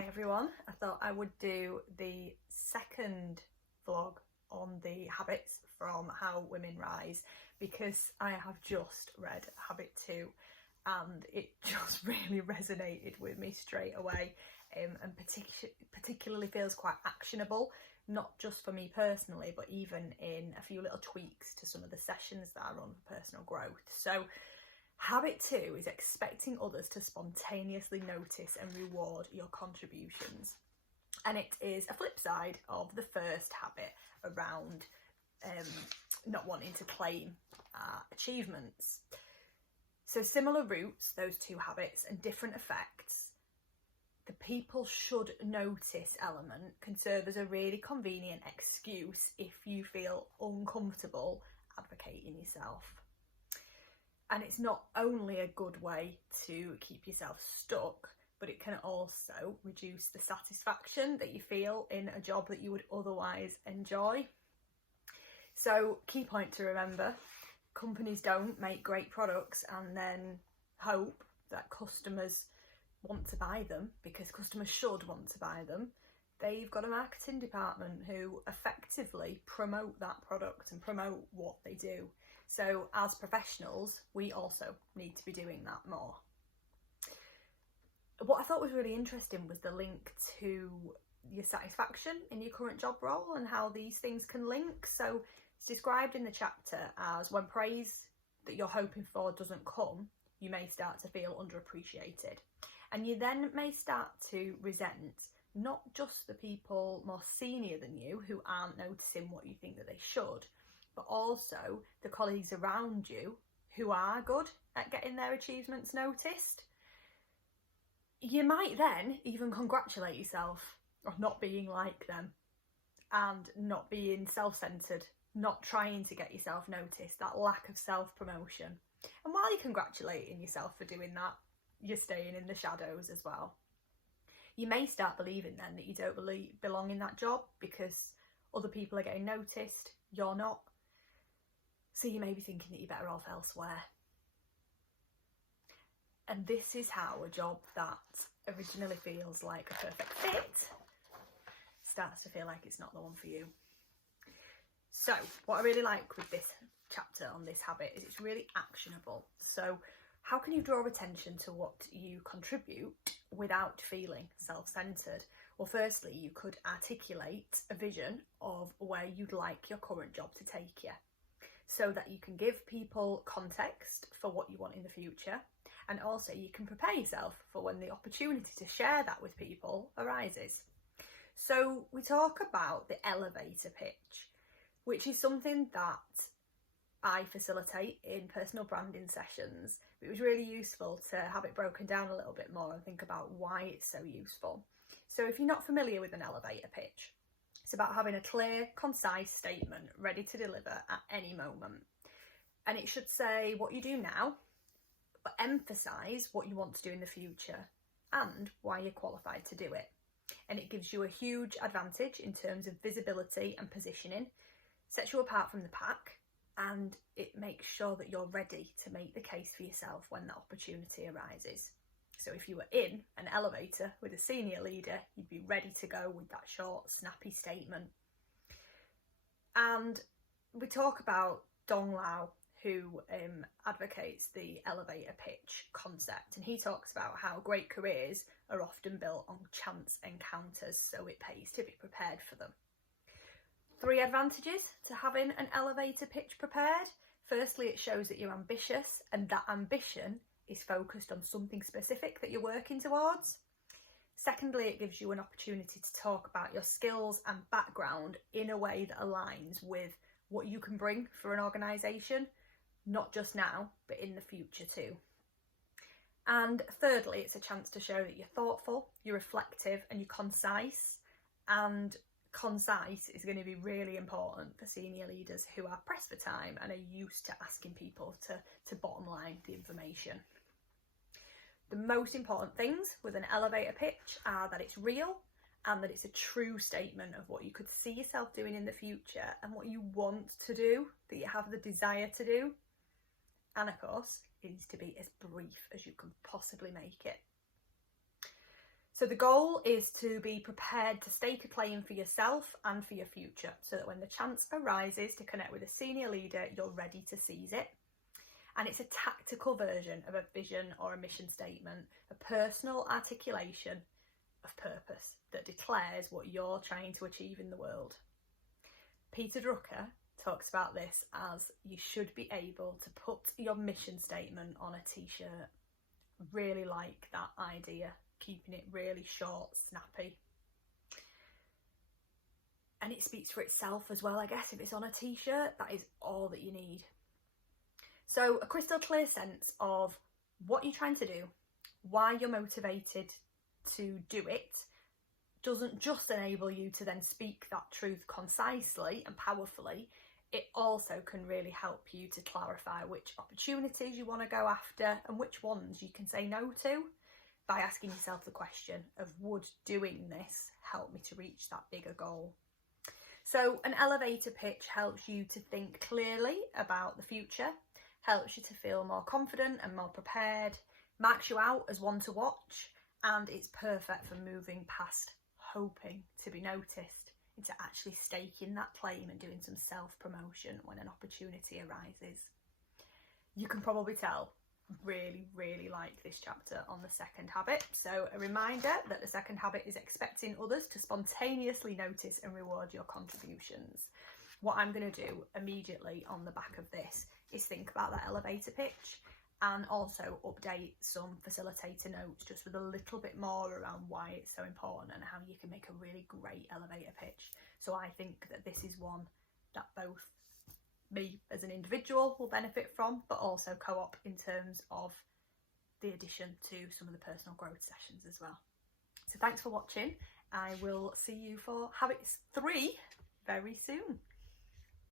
Hi everyone, I thought I would do the second vlog on the habits from How Women Rise because I have just read Habit 2 and it just really resonated with me straight away and particularly feels quite actionable, not just for me personally but even in a few little tweaks to some of the sessions that I run for personal growth. So Habit 2 is expecting others to spontaneously notice and reward your contributions. And it is a flip side of the first habit around not wanting to claim achievements. So similar roots, those two habits, and different effects. The people should notice element can serve as a really convenient excuse if you feel uncomfortable advocating yourself. And it's not only a good way to keep yourself stuck, but it can also reduce the satisfaction that you feel in a job that you would otherwise enjoy. So, key point to remember, companies don't make great products and then hope that customers want to buy them because customers should want to buy them. They've got a marketing department who effectively promote that product and promote what they do. So as professionals, we also need to be doing that more. What I thought was really interesting was the link to your satisfaction in your current job role and how these things can link. So it's described in the chapter as when praise that you're hoping for doesn't come, you may start to feel underappreciated. And you then may start to resent not just the people more senior than you who aren't noticing what you think that they should, but also the colleagues around you who are good at getting their achievements noticed. You might then even congratulate yourself on not being like them and not being self-centred, not trying to get yourself noticed, that lack of self-promotion. And while you're congratulating yourself for doing that, you're staying in the shadows as well. You may start believing then that you don't belong in that job because other people are getting noticed, you're not. So you may be thinking that you're better off elsewhere. And this is how a job that originally feels like a perfect fit starts to feel like it's not the one for you. So what I really like with this chapter on this habit is it's really actionable. So how can you draw attention to what you contribute without feeling self-centred? Well, firstly, you could articulate a vision of where you'd like your current job to take you, so that you can give people context for what you want in the future, and also you can prepare yourself for when the opportunity to share that with people arises. So we talk about the elevator pitch, which is something that I facilitate in personal branding sessions. It was really useful to have it broken down a little bit more and think about why it's so useful. So if you're not familiar with an elevator pitch, it's about having a clear, concise statement ready to deliver at any moment. And it should say what you do now, but emphasise what you want to do in the future and why you're qualified to do it. And it gives you a huge advantage in terms of visibility and positioning, sets you apart from the pack, and it makes sure that you're ready to make the case for yourself when the opportunity arises. So if you were in an elevator with a senior leader, you'd be ready to go with that short, snappy statement. And we talk about Dong Lao, who advocates the elevator pitch concept, and he talks about how great careers are often built on chance encounters, so it pays to be prepared for them. 3 advantages to having an elevator pitch prepared. Firstly, it shows that you're ambitious and that ambition is focused on something specific that you're working towards. Secondly, it gives you an opportunity to talk about your skills and background in a way that aligns with what you can bring for an organisation, not just now, but in the future too. And thirdly, it's a chance to show that you're thoughtful, you're reflective and you're concise. And concise is going to be really important for senior leaders who are pressed for time and are used to asking people to bottom line the information. The most important things with an elevator pitch are that it's real and that it's a true statement of what you could see yourself doing in the future and what you want to do, that you have the desire to do. And of course, it needs to be as brief as you can possibly make it. So the goal is to be prepared to stake a claim for yourself and for your future, so that when the chance arises to connect with a senior leader, you're ready to seize it. And it's a tactical version of a vision or a mission statement, a personal articulation of purpose that declares what you're trying to achieve in the world. Peter Drucker talks about this as you should be able to put your mission statement on a t-shirt. Really like that idea, keeping it really short, snappy. And it speaks for itself as well, I guess. If it's on a t-shirt, that is all that you need. So a crystal clear sense of what you're trying to do, why you're motivated to do it, doesn't just enable you to then speak that truth concisely and powerfully, it also can really help you to clarify which opportunities you want to go after and which ones you can say no to, by asking yourself the question of, would doing this help me to reach that bigger goal? So an elevator pitch helps you to think clearly about the future, helps you to feel more confident and more prepared, marks you out as one to watch, and it's perfect for moving past hoping to be noticed into actually staking that claim and doing some self-promotion when an opportunity arises. You can probably tell, really like this chapter on the second habit. So a reminder that the second habit is expecting others to spontaneously notice and reward your contributions. What I'm going to do immediately on the back of this is think about that elevator pitch and also update some facilitator notes just with a little bit more around why it's so important and how you can make a really great elevator pitch. So I think that this is one that both me as an individual will benefit from, but also co-op in terms of the addition to some of the personal growth sessions as well. So thanks for watching. I will see you for habits 3 very soon.